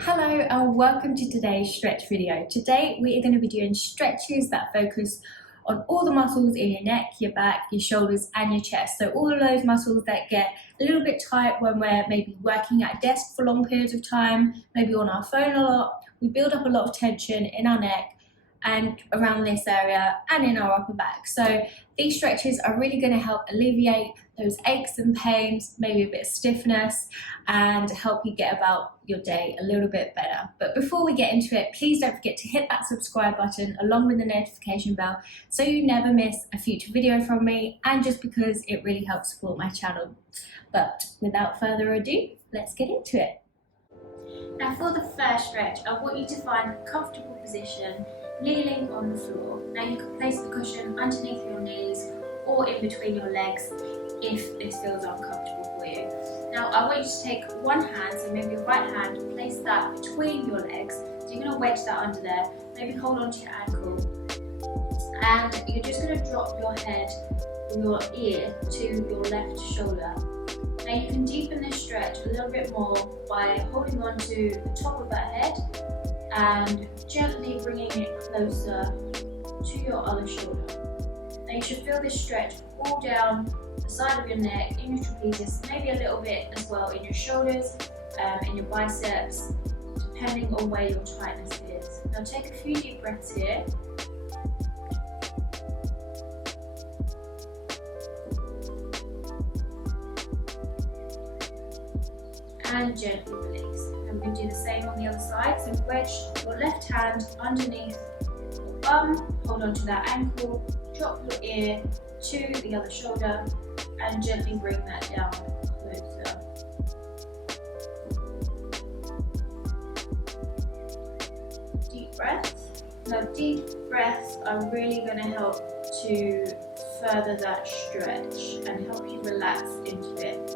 Hello and welcome to today's stretch video. Today we are going to be doing stretches that focus on all the muscles in your neck, your back, your shoulders and your chest. So all of those muscles that get a little bit tight when we're maybe working at a desk for long periods of time, maybe on our phone a lot. We build up a lot of tension in our neck and around this area and in our upper back. So these stretches are really going to help alleviate those aches and pains, maybe a bit of stiffness, and help you get about your day a little bit better. But before we get into it, please don't forget to hit that subscribe button along with the notification bell so you never miss a future video from me, and just because it really helps support my channel. But without further ado, let's get into it. Now for the first stretch, I want you to find a comfortable position kneeling on the floor. Now you can place the cushion underneath your knees or in between your legs if this feels uncomfortable for you. Now I want you to take one hand, so maybe your right hand, place that between your legs. So you're going to wedge that under there, maybe hold on to your ankle, and you're just going to drop your head from your ear to your left shoulder. Now you can deepen this stretch a little bit more by holding on to the top of that head and gently bringing it closer to your other shoulder. Now you should feel this stretch all down the side of your neck, in your trapezius, maybe a little bit as well in your shoulders, in your biceps, depending on where your tightness is. Now take a few deep breaths here. And gently release. And we're going to do the same on the other side. So wedge your left hand underneath your bum, hold on to that ankle, drop your ear to the other shoulder, and gently bring that down closer. Deep breaths. Now deep breaths are really going to help to further that stretch and help you relax into it.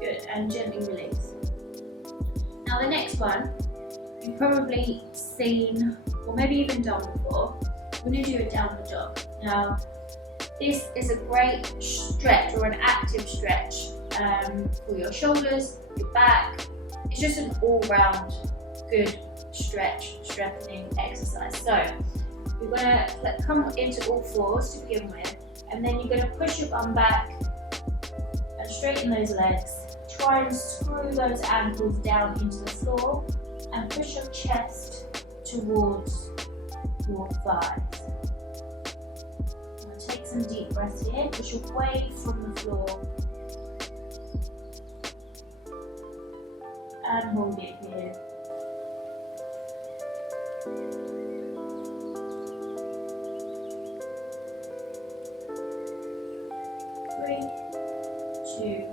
Good, and gently release. Now the next one, you've probably seen or maybe even done before. We're going to do a downward dog. Now this is a great stretch or an active stretch for your shoulders, your back. It's just an all-round good stretch, strengthening exercise. So you're going to come into all fours to begin with, and then you're going to push your bum back and straighten those legs. Try and screw those ankles down into the floor and push your chest towards your thighs. Now take some deep breaths here, push away from the floor and hold it here. Three, two,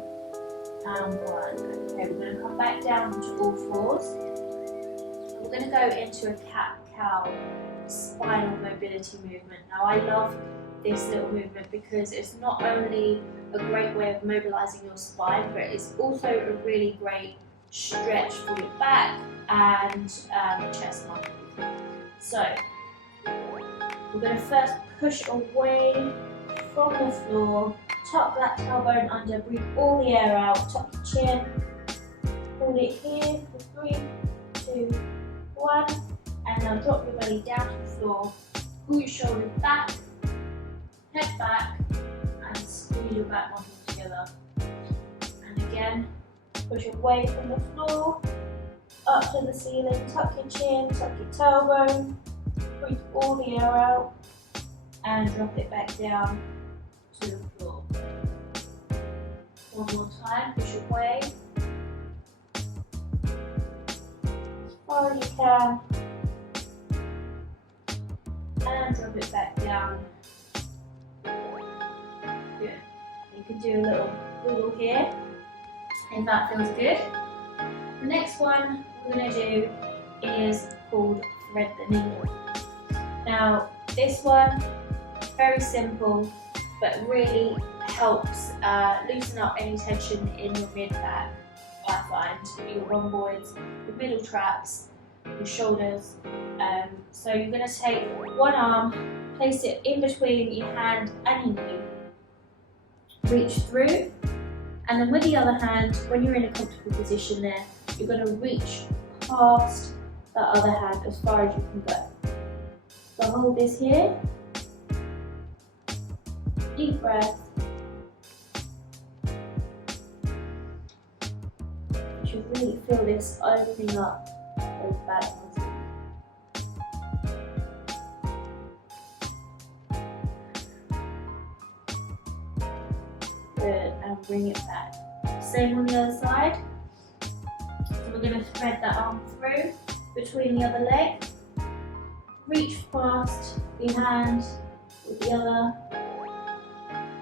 and one. Okay, we're going to come back down to all fours. We're going to go into a cat-cow spinal mobility movement. Now I love this little movement because it's not only a great way of mobilizing your spine, but it's also a really great stretch for your back and chest muscles. So we're going to first push away from the floor, tuck that tailbone under, breathe all the air out, tuck your chin, hold it here for 3, 2, 1, and now drop your belly down to the floor, pull your shoulders back, head back, and squeeze your back muscles together. And again, push away from the floor, up to the ceiling, tuck your chin, tuck your tailbone, breathe all the air out, and drop it back down to the floor. One more time, push away as far as you can, and drop it back down. Good. You can do a little wiggle here if that feels good. The next one we're going to do is called thread the needle. Now this one, very simple, but really helps loosen up any tension in your mid-back, I find, your rhomboids, your middle traps, your shoulders. So you're going to take one arm, place it in between your hand and your knee, reach through And then with the other hand, when you're in a comfortable position there, you're going to reach past that other hand as far as you can go. So hold this here. Deep breath. You should really feel this opening up those back muscles. Good, and bring it back. Same on the other side. So we're going to thread that arm through between the other leg. Reach past the hand with the other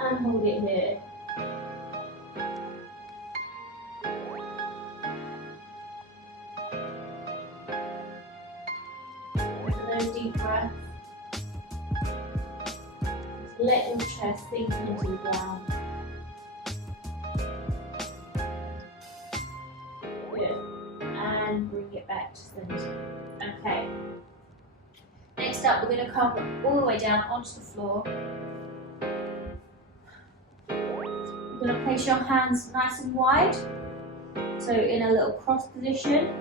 and hold it here. Another deep breath. Just let your chest sink into the ground. And bring it back to center. Okay. Next up, we're going to come all the way down onto the floor. You're going to place your hands nice and wide, so in a little cross position.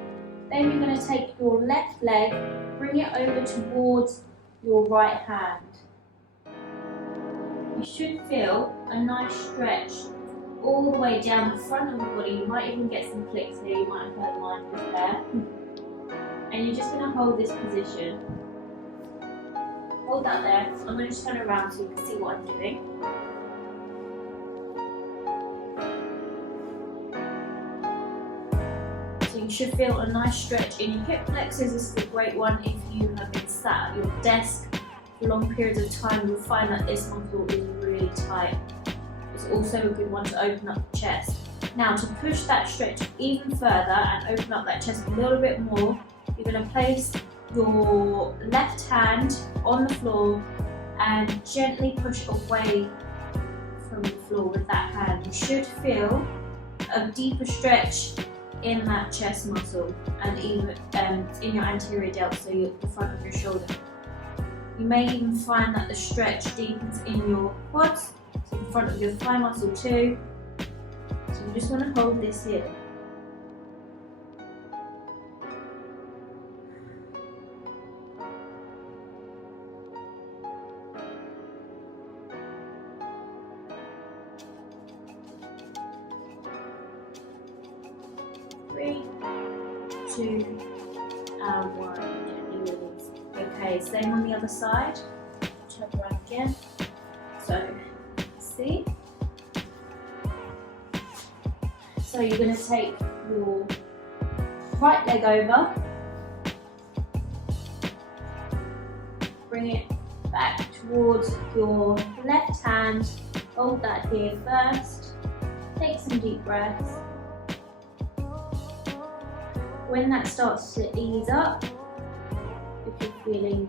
Then you're going to take your left leg, bring it over towards your right hand. You should feel a nice stretch all the way down the front of the body. You might even get some clicks here, you might have heard mine just there. And you're just going to hold this position. Hold that there. I'm going to turn around so you can see what I'm doing. So you should feel a nice stretch in your hip flexors. This is a great one if you have been sat at your desk for long periods of time. You'll find that this muscle is really tight. It's also a good one to open up the chest. Now to push that stretch even further and open up that chest a little bit more, you're going to place your left hand on the floor and gently push away from the floor with that hand. You should feel a deeper stretch in that chest muscle and even in your anterior delt, so the front of your shoulder. You may even find that the stretch deepens in your quads, so the front of your thigh muscle too. So you just want to hold this here. Three, two, and one. Gently release. Okay, same on the other side. Turn around again. So, see? So you're going to take your right leg over, bring it back towards your left hand, hold that here first, take some deep breaths. When that starts to ease up, if you're feeling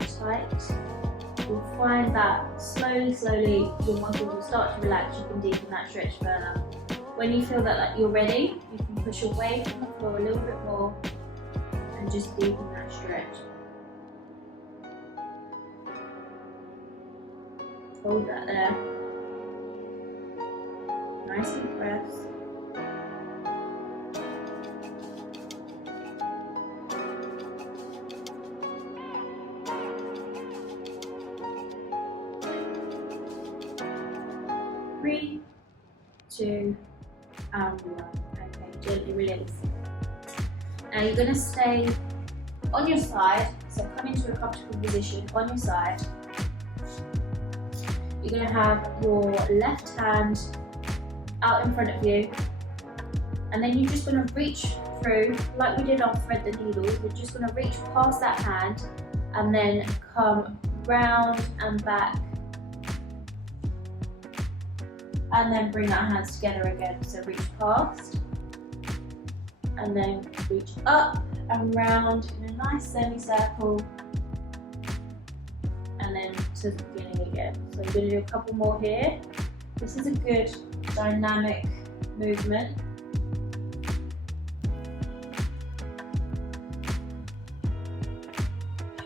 tight, you'll find that slowly your muscles will start to relax. You can deepen that stretch further. When you feel that you're ready, you can push away from the floor a little bit more and just deepen that stretch. Hold that there. Nice deep breaths. Three, two, and one. Okay, gently release. Now you're going to stay on your side, so come into a comfortable position on your side. You're going to have your left hand out in front of you, and then you're just going to reach through, like we did on thread the needles. We're just going to reach past that hand and then come round and back, and then bring our hands together again. So reach past and then reach up and round in a nice semicircle, and then to the beginning again. So we're going to do a couple more here. This is a good dynamic movement.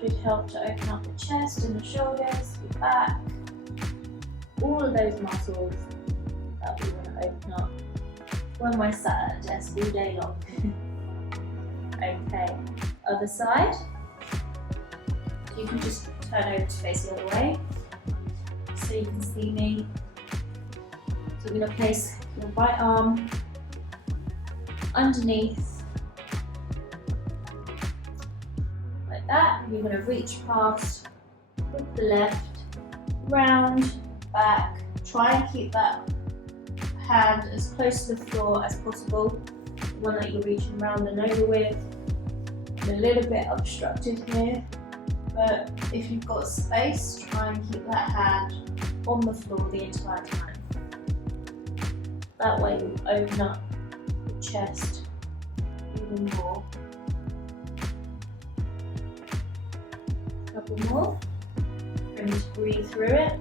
Should help to open up the chest and the shoulders, the back, all of those muscles. That'll be when I open up. When I sat at a desk all day long. Okay, other side. You can just turn over to face the other way so you can see me. So we're going to place your right arm underneath like that. You're going to reach past with the left, round, back. Try and keep that hand as close to the floor as possible. The one that you're reaching round and over with. I'm a little bit obstructed here, but if you've got space, try and keep that hand on the floor the entire time. That way you'll open up the chest even more. A couple more, and just breathe through it.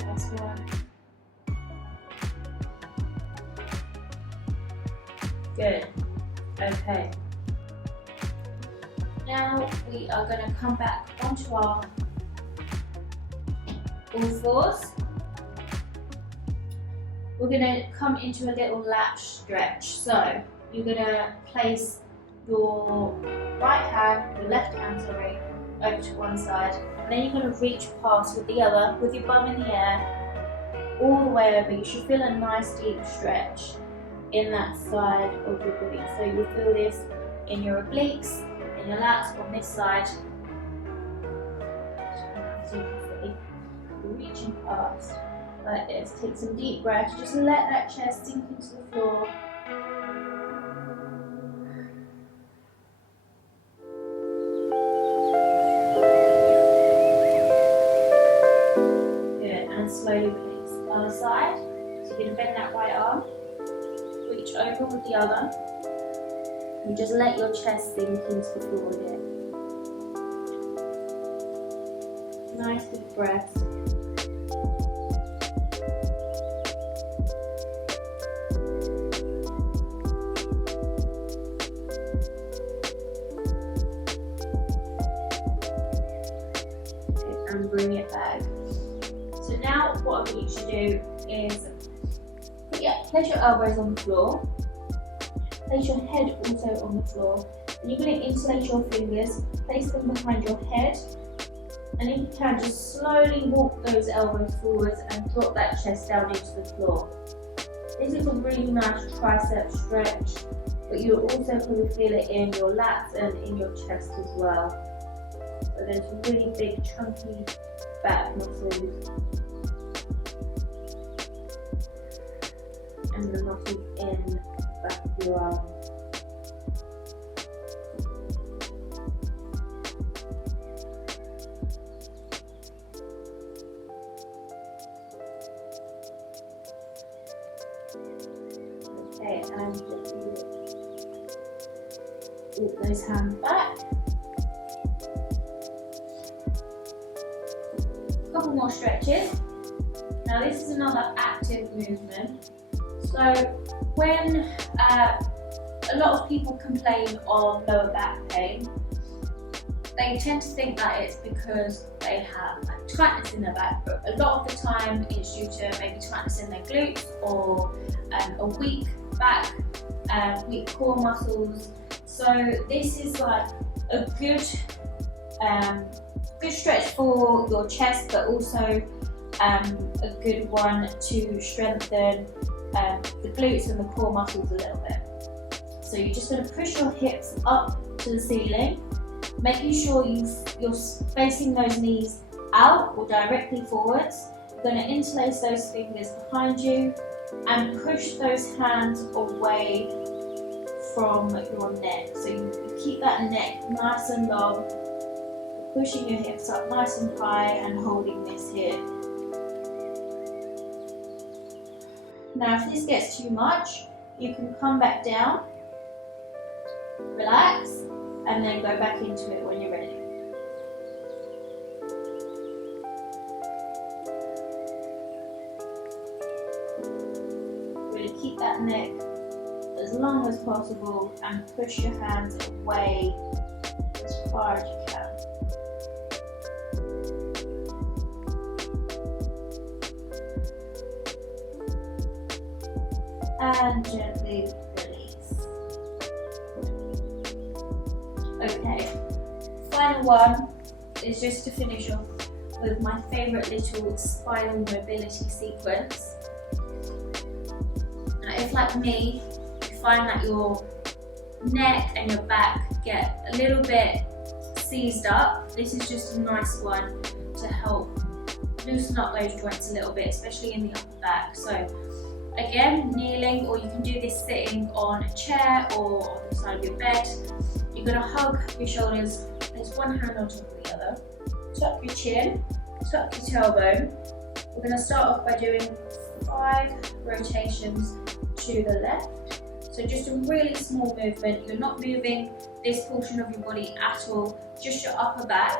Last one. Good. Okay. Now we are going to come back onto our all fours. We're going to come into a little lat stretch. So you're going to place your right hand, your left hand, sorry, over to one side, and then you're going to reach past with the other, with your bum in the air, all the way over. You should feel a nice deep stretch in that side of your body. So you feel this in your obliques, in your lats on this side. So you can see, you're reaching past like this. Take some deep breaths, just let that chest sink into the floor. Good, and slowly release. The other side. So you're going to bend that right arm, reach over with the other. You just let your chest sink into the floor here. Nice deep breaths. Okay, and bring it back. So now what I want you to do is place your elbows on the floor. Place your head also on the floor, and you're going to interlace your fingers, place them behind your head, and if you can, just slowly walk those elbows forwards and drop that chest down into the floor. This is a really nice tricep stretch, but you'll also probably feel it in your lats and in your chest as well. So there's some really big chunky back muscles and the muscles in back of your arm. Okay, and just walk those hands back. A couple more stretches. Now this is another active movement. So when a lot of people complain of lower back pain, they tend to think that it's because they have tightness in their back, but a lot of the time it's due to maybe tightness in their glutes or a weak back, weak core muscles. So this is like a good stretch for your chest, but also a good one to strengthen the glutes and the core muscles a little bit. So you're just going to push your hips up to the ceiling, making sure you're facing those knees out or directly forwards. You're going to interlace those fingers behind you and push those hands away from your neck. So you keep that neck nice and long, pushing your hips up nice and high and holding this here. Now if this gets too much, you can come back down, relax, and then go back into it when you're ready. Really keep that neck as long as possible and push your hands away as far as you can. And gently release. Okay, final one is just to finish off with my favourite little spinal mobility sequence. Now if, like me, you find that your neck and your back get a little bit seized up, this is just a nice one to help loosen up those joints a little bit, especially in the upper back. So again, kneeling, or you can do this sitting on a chair or on the side of your bed. You're going to hug your shoulders, place one hand on top of the other, tuck your chin, tuck your tailbone. We're going to start off by doing 5 rotations to the left. So just a really small movement. You're not moving this portion of your body at all, just your upper back.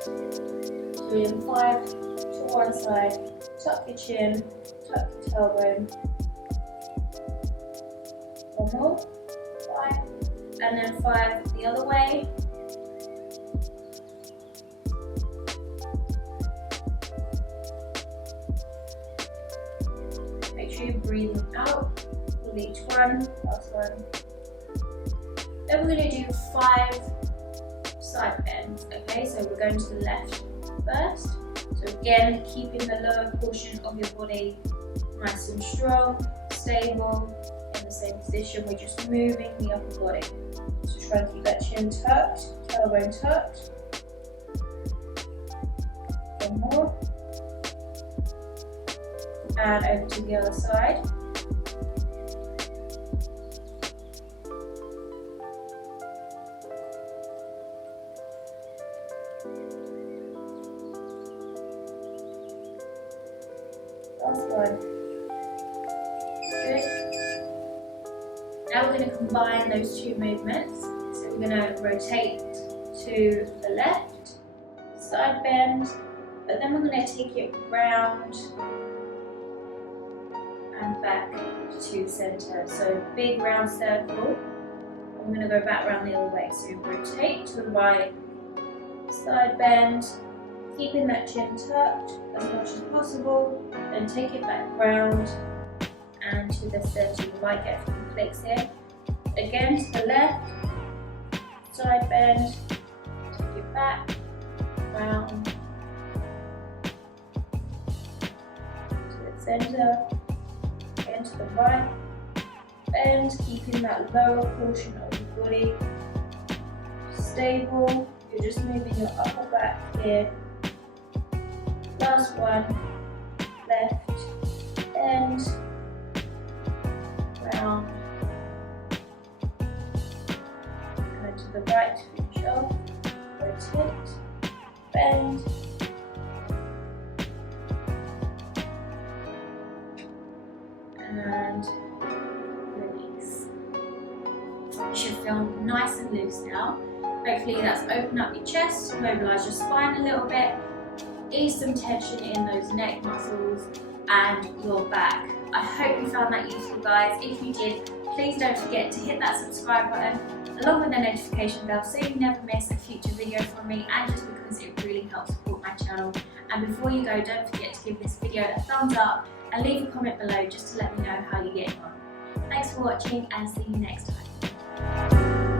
So we're doing 5 to one side, tuck your chin, tuck your tailbone. One more, 5, and then 5 the other way. Make sure you're breathing out with each one, last one. Then we're going to do 5 side bends, okay? So we're going to the left first. So again, keeping the lower portion of your body nice and strong, stable, in the same position. We're just moving the upper body. So try and keep that chin tucked, tailbone tucked. One more. And over to the other side. Last one. Good. Now we're going to combine those 2 movements. So we're going to rotate to the left, side bend, but then we're going to take it round and back to center. So big round circle. I'm going to go back round the other way. So rotate to the right, side bend, keeping that chin tucked as much as possible, then take it back round and to the center. You might get a few clicks here. Again to the left, side bend, take it back, round, to the center, again to the right, bend, keeping that lower portion of your body stable. You're just moving your upper back here. Last one, left, bend, round, go to the right to finish off, rotate, bend, and release. You should feel nice and loose now. Hopefully that's opened up your chest, mobilise your spine a little bit, ease some tension in those neck muscles and your back. I hope you found that useful, guys. If you did, please don't forget to hit that subscribe button along with the notification bell so you never miss a future video from me, and just because it really helps support my channel. And before you go, don't forget to give this video a thumbs up and leave a comment below just to let me know how you're getting on. Thanks for watching and see you next time.